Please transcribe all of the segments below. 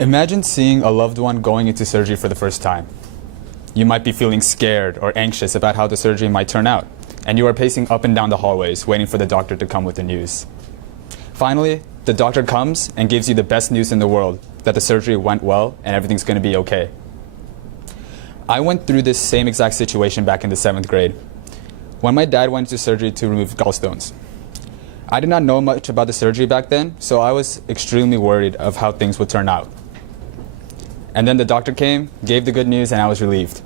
Imagine seeing a loved one going into surgery for the first time. You might be feeling scared or anxious about how the surgery might turn out, and you are pacing up and down the hallways waiting for the doctor to come with the news. Finally, the doctor comes and gives you the best news in the world, that the surgery went well and everything's going to be okay. I went through this same exact situation back in the 7th grade, when my dad went into surgery to remove gallstones. I did not know much about the surgery back then, so I was extremely worried of how things would turn out. And then the doctor came, gave the good news, and I was relieved.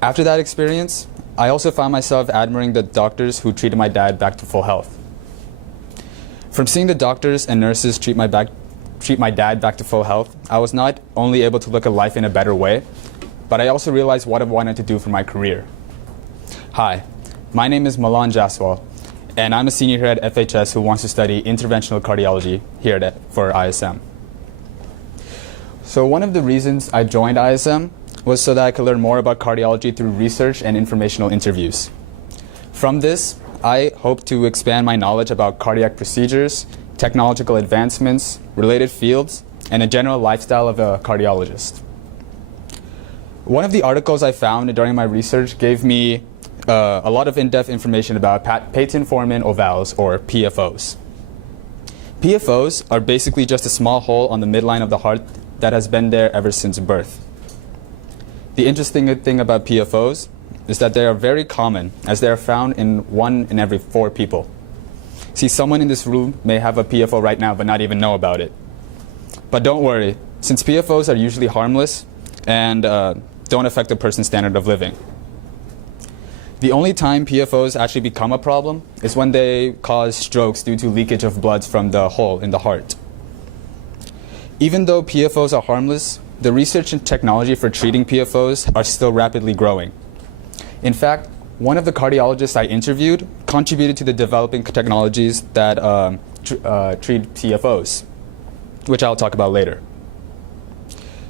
After that experience, I also found myself admiring the doctors who treated my dad back to full health. From seeing the doctors and nurses treat my dad back to full health, I was not only able to look at life in a better way, but I also realized what I wanted to do for my career. Hi, my name is Milan FPN, and I'm a senior here at FHS who wants to study interventional cardiology here for ISM. So one of the reasons I joined ISM was so that I could learn more about cardiology through research and informational interviews. From this, I hope to expand my knowledge about cardiac procedures, technological advancements, related fields, and a general lifestyle of a cardiologist. One of the articles I found during my research gave me a lot of in-depth information about patent-forming ovals, or PFOs. PFOs are basically just a small hole on the midline of the heart that has been there ever since birth. The interesting thing about PFOs is that they are very common, as they are found in 1 in every 4 people. See, someone in this room may have a PFO right now but not even know about it. But don't worry, since PFOs are usually harmless and don't affect a person's standard of living. The only time PFOs actually become a problem is when they cause strokes due to leakage of blood from the hole in the heart. Even though PFOs are harmless, the research and technology for treating PFOs are still rapidly growing. In fact, one of the cardiologists I interviewed contributed to the developing technologies that treat PFOs, which I'll talk about later.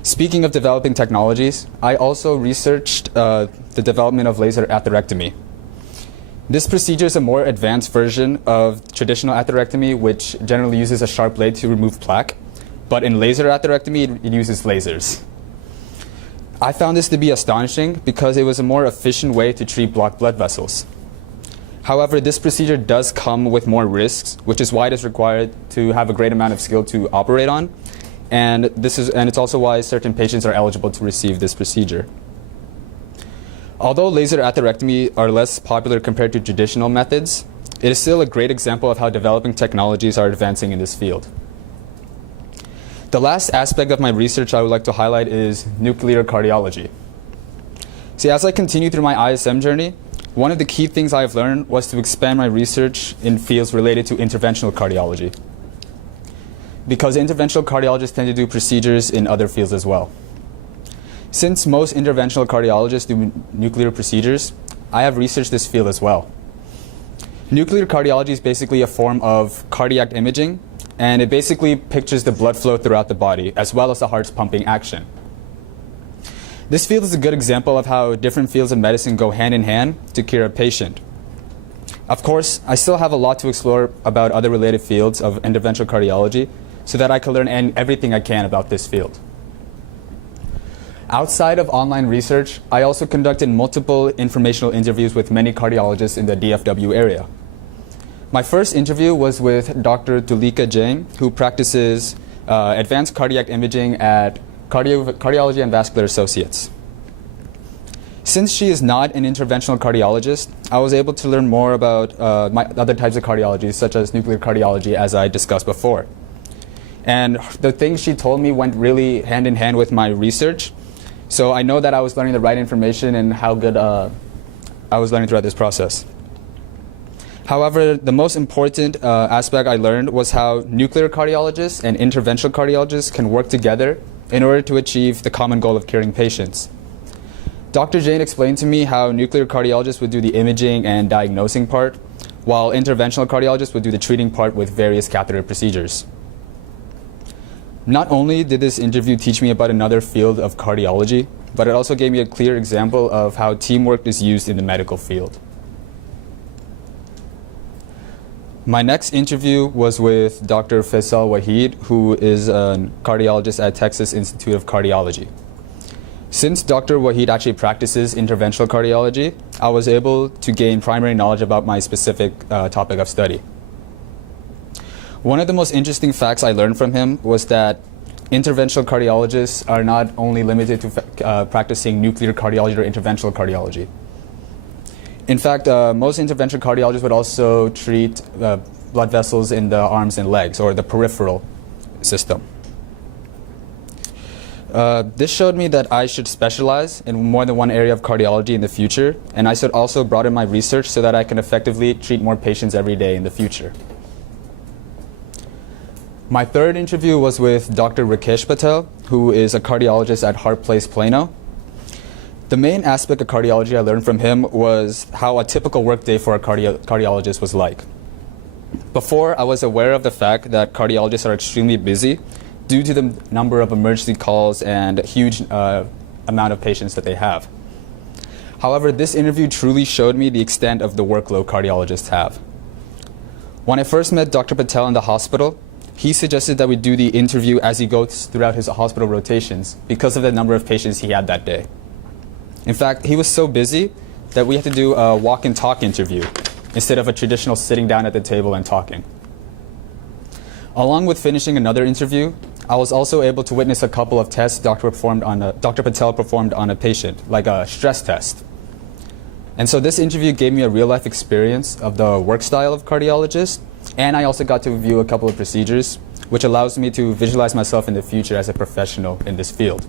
Speaking of developing technologies, I also researched the development of laser atherectomy. This procedure is a more advanced version of traditional atherectomy, which generally uses a sharp blade to remove plaque. But in laser atherectomy, it uses lasers. I found this to be astonishing because it was a more efficient way to treat blocked blood vessels. However, this procedure does come with more risks, which is why it is required to have a great amount of skill to operate on. And it's also why certain patients are eligible to receive this procedure. Although laser atherectomy are less popular compared to traditional methods, it is still a great example of how developing technologies are advancing in this field. The last aspect of my research I would like to highlight is nuclear cardiology. See, as I continue through my ISM journey, one of the key things I've learned was to expand my research in fields related to interventional cardiology. Because interventional cardiologists tend to do procedures in other fields as well. Since most interventional cardiologists do nuclear procedures, I have researched this field as well. Nuclear cardiology is basically a form of cardiac imaging, and it basically pictures the blood flow throughout the body, as well as the heart's pumping action. This field is a good example of how different fields of medicine go hand in hand to cure a patient. Of course, I still have a lot to explore about other related fields of interventional cardiology, so that I can learn everything I can about this field. Outside of online research, I also conducted multiple informational interviews with many cardiologists in the DFW area. My first interview was with Dr. Tulika Jain, who practices advanced cardiac imaging at Cardiology and Vascular Associates. Since she is not an interventional cardiologist, I was able to learn more about my other types of cardiology, such as nuclear cardiology, as I discussed before. And the things she told me went really hand in hand with my research, so I know that I was learning the right information and how good I was learning throughout this process. However, the most important aspect I learned was how nuclear cardiologists and interventional cardiologists can work together in order to achieve the common goal of curing patients. Dr. Jain explained to me how nuclear cardiologists would do the imaging and diagnosing part, while interventional cardiologists would do the treating part with various catheter procedures. Not only did this interview teach me about another field of cardiology, but it also gave me a clear example of how teamwork is used in the medical field. My next interview was with Dr. Faisal Wahid, who is a cardiologist at Texas Institute of Cardiology. Since Dr. Wahid actually practices interventional cardiology, I was able to gain primary knowledge about my specific topic of study. One of the most interesting facts I learned from him was that interventional cardiologists are not only limited to practicing nuclear cardiology or interventional cardiology. In fact, most interventional cardiologists would also treat blood vessels in the arms and legs, or the peripheral system. This showed me that I should specialize in more than one area of cardiology in the future, and I should also broaden my research so that I can effectively treat more patients every day in the future. My third interview was with Dr. Rakesh Patel, who is a cardiologist at Hart Place, Plano. The main aspect of cardiology I learned from him was how a typical workday for a cardiologist was like. Before, I was aware of the fact that cardiologists are extremely busy due to the number of emergency calls and huge amount of patients that they have. However, this interview truly showed me the extent of the workload cardiologists have. When I first met Dr. Patel in the hospital, he suggested that we do the interview as he goes throughout his hospital rotations because of the number of patients he had that day. In fact, he was so busy that we had to do a walk and talk interview instead of a traditional sitting down at the table and talking. Along with finishing another interview, I was also able to witness a couple of tests Dr. Patel performed on a patient, like a stress test. And so this interview gave me a real-life experience of the work style of cardiologists, and I also got to review a couple of procedures, which allows me to visualize myself in the future as a professional in this field.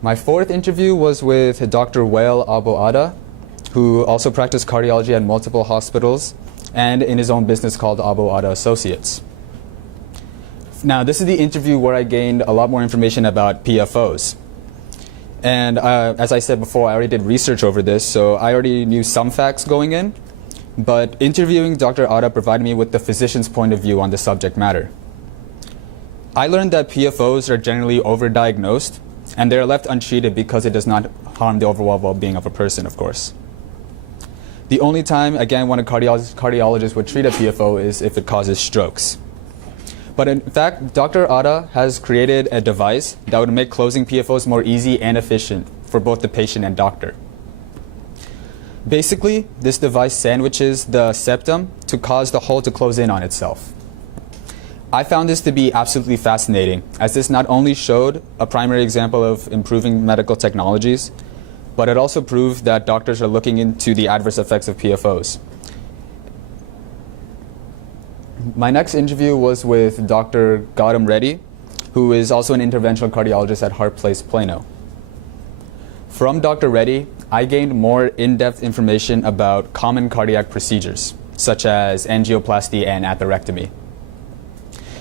My fourth interview was with Dr. Wael Abu-Ada, who also practiced cardiology at multiple hospitals and in his own business called Abu-Ada Associates. Now, this is the interview where I gained a lot more information about PFOs. And as I said before, I already did research over this, so I already knew some facts going in. But interviewing Dr. Ada provided me with the physician's point of view on the subject matter. I learned that PFOs are generally overdiagnosed, and they're left untreated because it does not harm the overall well-being of a person, of course. The only time, again, when a cardiologist would treat a PFO is if it causes strokes. But in fact, Dr. Ada has created a device that would make closing PFOs more easy and efficient for both the patient and doctor. Basically, this device sandwiches the septum to cause the hole to close in on itself. I found this to be absolutely fascinating, as this not only showed a primary example of improving medical technologies, but it also proved that doctors are looking into the adverse effects of PFOs. My next interview was with Dr. Gautam Reddy, who is also an interventional cardiologist at Hart Place, Plano. From Dr. Reddy, I gained more in-depth information about common cardiac procedures, such as angioplasty and atherectomy.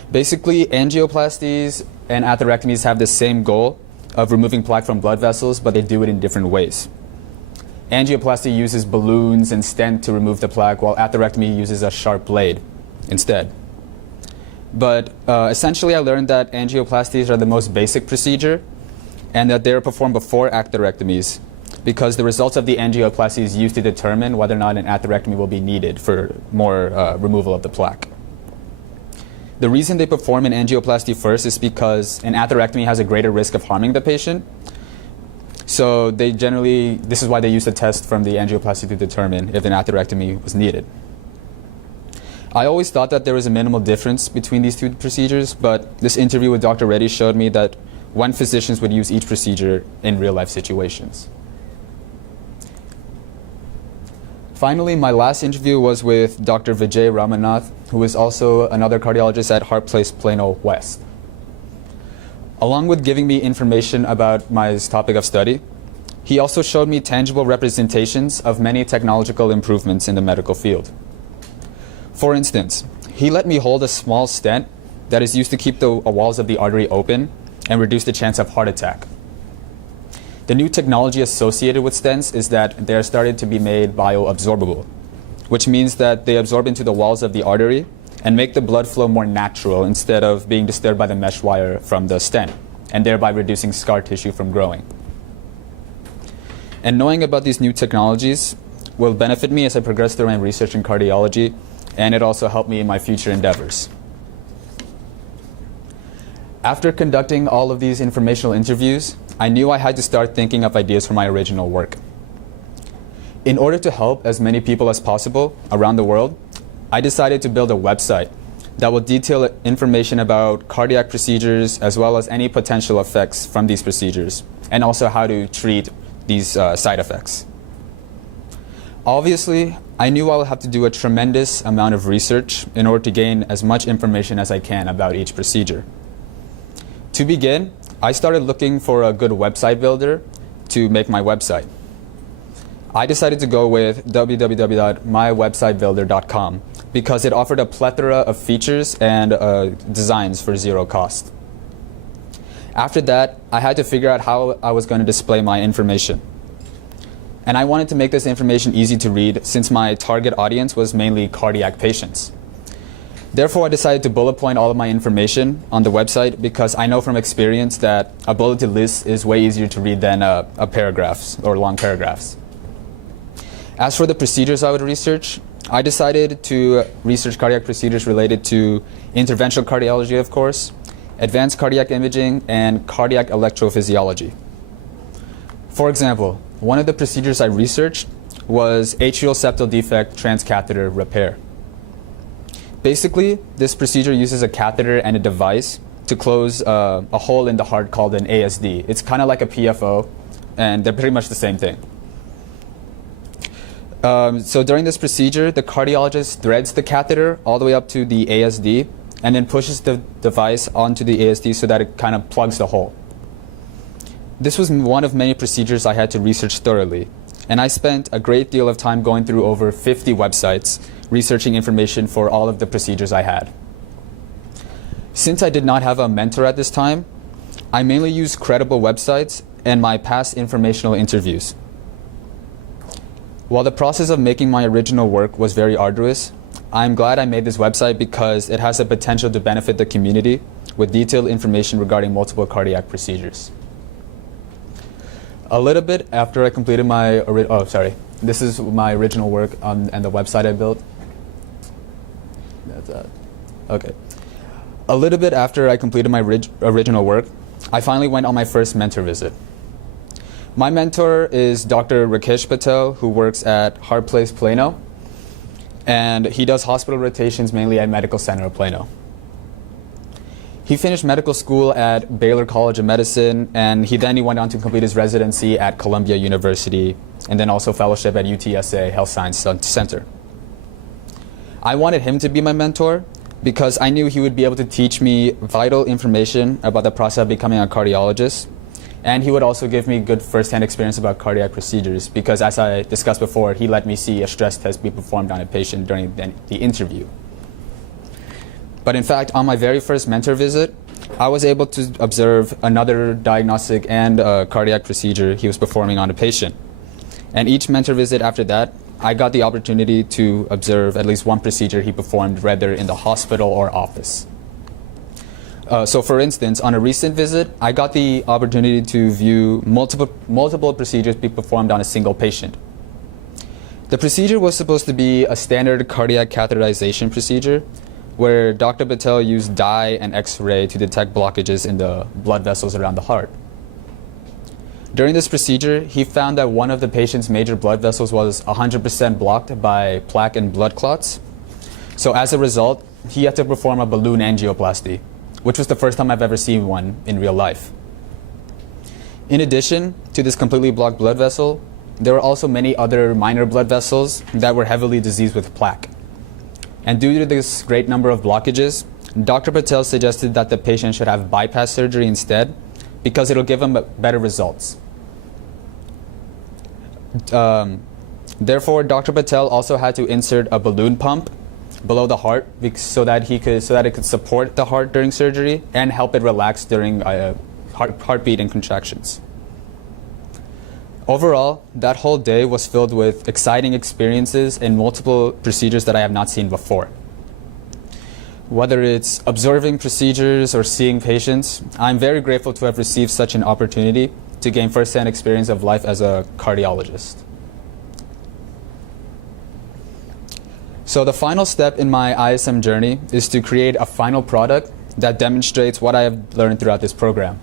Basically, angioplasties and atherectomies have the same goal of removing plaque from blood vessels, but they do it in different ways. Angioplasty uses balloons and stent to remove the plaque, while atherectomy uses a sharp blade instead. But essentially, I learned that angioplasties are the most basic procedure and that they are performed before atherectomies, because the results of the angioplasty is used to determine whether or not an atherectomy will be needed for more removal of the plaque. The reason they perform an angioplasty first is because an atherectomy has a greater risk of harming the patient. So this is why they use the test from the angioplasty to determine if an atherectomy was needed. I always thought that there was a minimal difference between these two procedures, but this interview with Dr. Reddy showed me that when physicians would use each procedure in real-life situations. Finally, my last interview was with Dr. Vijay Ramanath, who is also another cardiologist at Hart Place, Plano West. Along with giving me information about my topic of study, he also showed me tangible representations of many technological improvements in the medical field. For instance, he let me hold a small stent that is used to keep the walls of the artery open and reduce the chance of heart attack. The new technology associated with stents is that they are started to be made bioabsorbable, which means that they absorb into the walls of the artery and make the blood flow more natural instead of being disturbed by the mesh wire from the stent, and thereby reducing scar tissue from growing. And knowing about these new technologies will benefit me as I progress through my research in cardiology, and it also helped me in my future endeavors. After conducting all of these informational interviews, I knew I had to start thinking of ideas for my original work. In order to help as many people as possible around the world, I decided to build a website that will detail information about cardiac procedures as well as any potential effects from these procedures, and also how to treat these side effects. Obviously, I knew I would have to do a tremendous amount of research in order to gain as much information as I can about each procedure. To begin, I started looking for a good website builder to make my website. I decided to go with www.mywebsitebuilder.com because it offered a plethora of features and designs for zero cost. After that, I had to figure out how I was going to display my information. And I wanted to make this information easy to read since my target audience was mainly cardiac patients. Therefore, I decided to bullet point all of my information on the website because I know from experience that a bulleted list is way easier to read than a paragraphs or long paragraphs. As for the procedures I would research, I decided to research cardiac procedures related to interventional cardiology, of course, advanced cardiac imaging, and cardiac electrophysiology. For example, one of the procedures I researched was atrial septal defect transcatheter repair. Basically, this procedure uses a catheter and a device to close a hole in the heart called an ASD. It's kind of like a PFO, and they're pretty much the same thing. So during this procedure, the cardiologist threads the catheter all the way up to the ASD and then pushes the device onto the ASD so that it kind of plugs the hole. This was one of many procedures I had to research thoroughly, and I spent a great deal of time going through over 50 websites researching information for all of the procedures I had. Since I did not have a mentor at this time, I mainly used credible websites and my past informational interviews. While the process of making my original work was very arduous, I'm glad I made this website because it has the potential to benefit the community with detailed information regarding multiple cardiac procedures. A little bit after I completed my, this is my original work and the website I built. Okay. A little bit after I completed my original work, I finally went on my first mentor visit. My mentor is Dr. Rakesh Patel, who works at Heart Place Plano, and he does hospital rotations mainly at Medical Center of Plano. He finished medical school at Baylor College of Medicine, and he went on to complete his residency at Columbia University, and then also fellowship at UTSA Health Science Center. I wanted him to be my mentor because I knew he would be able to teach me vital information about the process of becoming a cardiologist, and he would also give me good first-hand experience about cardiac procedures because, as I discussed before, he let me see a stress test be performed on a patient during the interview. But in fact, on my very first mentor visit, I was able to observe another diagnostic and cardiac procedure he was performing on a patient. And each mentor visit after that, I got the opportunity to observe at least one procedure he performed, whether in the hospital or office. So for instance, on a recent visit, I got the opportunity to view multiple procedures be performed on a single patient. The procedure was supposed to be a standard cardiac catheterization procedure, where Dr. Patel used dye and X-ray to detect blockages in the blood vessels around the heart. During this procedure, he found that one of the patient's major blood vessels was 100% blocked by plaque and blood clots. So as a result, he had to perform a balloon angioplasty, which was the first time I've ever seen one in real life. In addition to this completely blocked blood vessel, there were also many other minor blood vessels that were heavily diseased with plaque. And due to this great number of blockages, Dr. Patel suggested that the patient should have bypass surgery instead because it'll give him better results. Therefore, Dr. Patel also had to insert a balloon pump below the heart so that it could support the heart during surgery and help it relax during heartbeat and contractions. Overall, that whole day was filled with exciting experiences and multiple procedures that I have not seen before. Whether it's observing procedures or seeing patients, I'm very grateful to have received such an opportunity to gain first-hand experience of life as a cardiologist. So the final step in my ISM journey is to create a final product that demonstrates what I have learned throughout this program.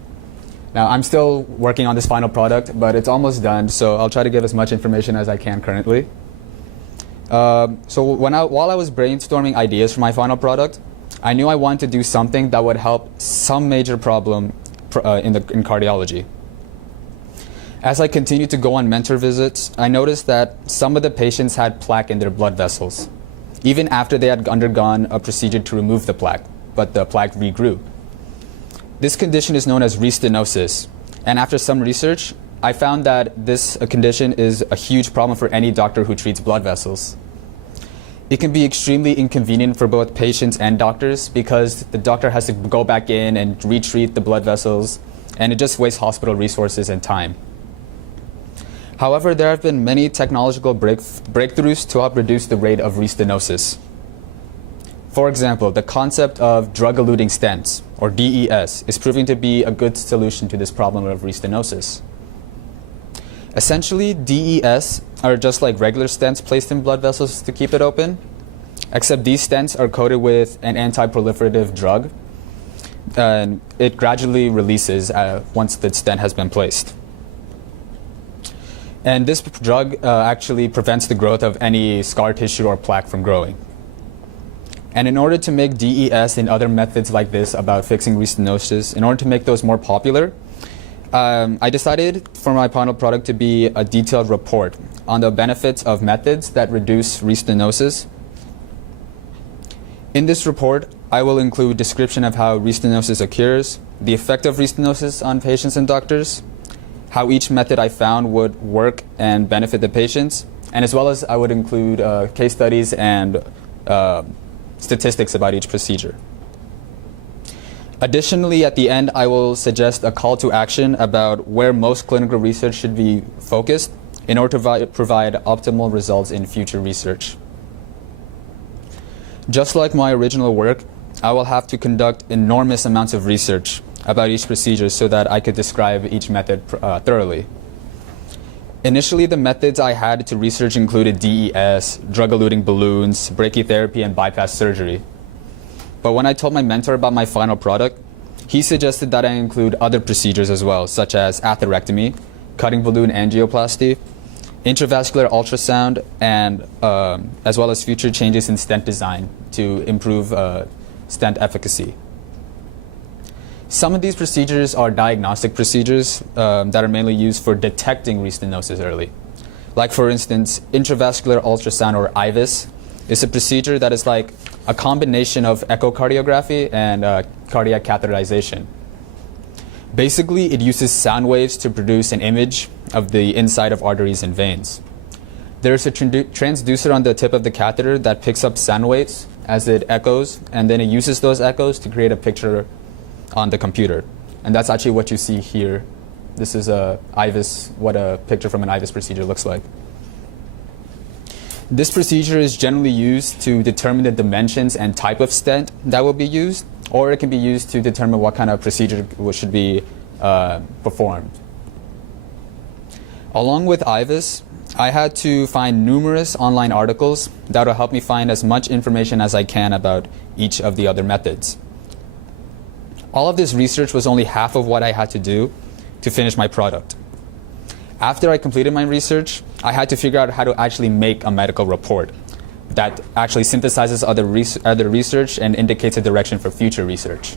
Now, I'm still working on this final product, but it's almost done, so I'll try to give as much information as I can currently. While I was brainstorming ideas for my final product, I knew I wanted to do something that would help some major problem in cardiology. As I continued to go on mentor visits, I noticed that some of the patients had plaque in their blood vessels, even after they had undergone a procedure to remove the plaque, but the plaque regrew. This condition is known as restenosis, and after some research, I found that this condition is a huge problem for any doctor who treats blood vessels. It can be extremely inconvenient for both patients and doctors because the doctor has to go back in and retreat the blood vessels, and it just wastes hospital resources and time. However, there have been many technological breakthroughs to help reduce the rate of restenosis. For example, the concept of drug-eluting stents, or DES, is proving to be a good solution to this problem of restenosis. Essentially, DES are just like regular stents placed in blood vessels to keep it open, except these stents are coated with an anti-proliferative drug, and it gradually releases once the stent has been placed. And this drug actually prevents the growth of any scar tissue or plaque from growing. And in order to make DES and other methods like this about fixing restenosis, in order to make those more popular, I decided for my final product to be a detailed report on the benefits of methods that reduce restenosis. In this report, I will include description of how restenosis occurs, the effect of restenosis on patients and doctors, how each method I found would work and benefit the patients, and as well as I would include case studies and statistics about each procedure. Additionally, at the end, I will suggest a call to action about where most clinical research should be focused in order to provide optimal results in future research. Just like my original work, I will have to conduct enormous amounts of research about each procedure so that I could describe each method thoroughly. Initially, the methods I had to research included DES, drug-eluting balloons, brachytherapy, and bypass surgery. But when I told my mentor about my final product, he suggested that I include other procedures as well, such as atherectomy, cutting balloon angioplasty, intravascular ultrasound, and as well as future changes in stent design to improve stent efficacy. Some of these procedures are diagnostic procedures that are mainly used for detecting restenosis early. Like, for instance, intravascular ultrasound, or IVUS, is a procedure that is like a combination of echocardiography and cardiac catheterization. Basically, it uses sound waves to produce an image of the inside of arteries and veins. There's a transducer on the tip of the catheter that picks up sound waves as it echoes, and then it uses those echoes to create a picture on the computer. And that's actually what you see here. This is what a picture from an IVUS procedure looks like. This procedure is generally used to determine the dimensions and type of stent that will be used, or it can be used to determine what kind of procedure should be performed. Along with IVUS, I had to find numerous online articles that will help me find as much information as I can about each of the other methods. All of this research was only half of what I had to do to finish my product. After I completed my research, I had to figure out how to actually make a medical report that actually synthesizes other research and indicates a direction for future research.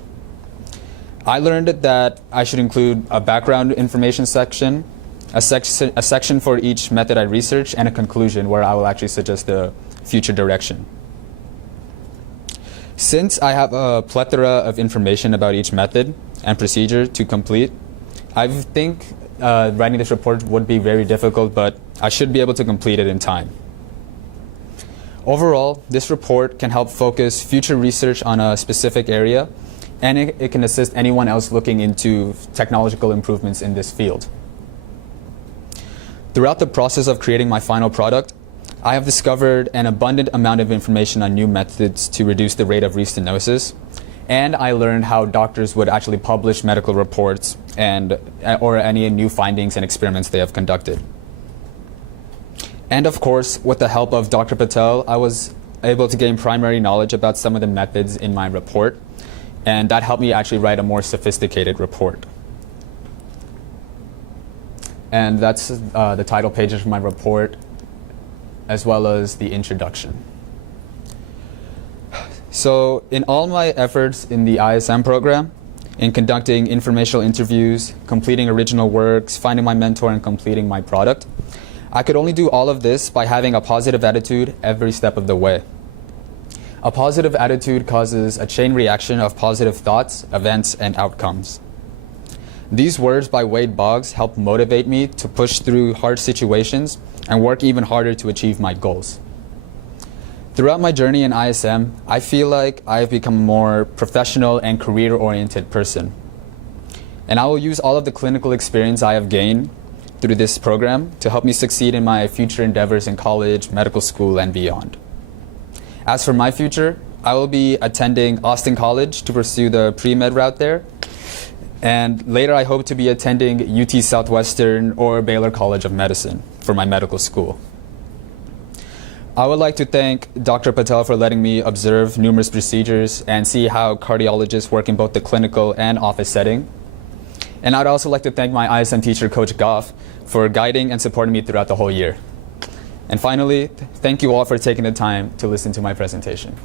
I learned that I should include a background information section, a section for each method I researched, and a conclusion where I will actually suggest the future direction. Since I have a plethora of information about each method and procedure to complete, I think writing this report would be very difficult, but I should be able to complete it in time. Overall, this report can help focus future research on a specific area, and it can assist anyone else looking into technological improvements in this field. Throughout the process of creating my final product, I have discovered an abundant amount of information on new methods to reduce the rate of restenosis, and I learned how doctors would actually publish medical reports or any new findings and experiments they have conducted. And of course, with the help of Dr. Patel, I was able to gain primary knowledge about some of the methods in my report, and that helped me actually write a more sophisticated report. And that's the title pages of my report, as well as the introduction. So in all my efforts in the ISM program, in conducting informational interviews, completing original works, finding my mentor, and completing my product, I could only do all of this by having a positive attitude every step of the way. A positive attitude causes a chain reaction of positive thoughts, events, and outcomes. These words by Wade Boggs help motivate me to push through hard situations and work even harder to achieve my goals. Throughout my journey in ISM, I feel like I've become a more professional and career-oriented person. And I will use all of the clinical experience I have gained through this program to help me succeed in my future endeavors in college, medical school, and beyond. As for my future, I will be attending Austin College to pursue the pre-med route there. And later I hope to be attending UT Southwestern or Baylor College of Medicine for my medical school. I would like to thank Dr. Patel for letting me observe numerous procedures and see how cardiologists work in both the clinical and office setting. And I'd also like to thank my ISM teacher, Coach Goff, for guiding and supporting me throughout the whole year. And finally, thank you all for taking the time to listen to my presentation.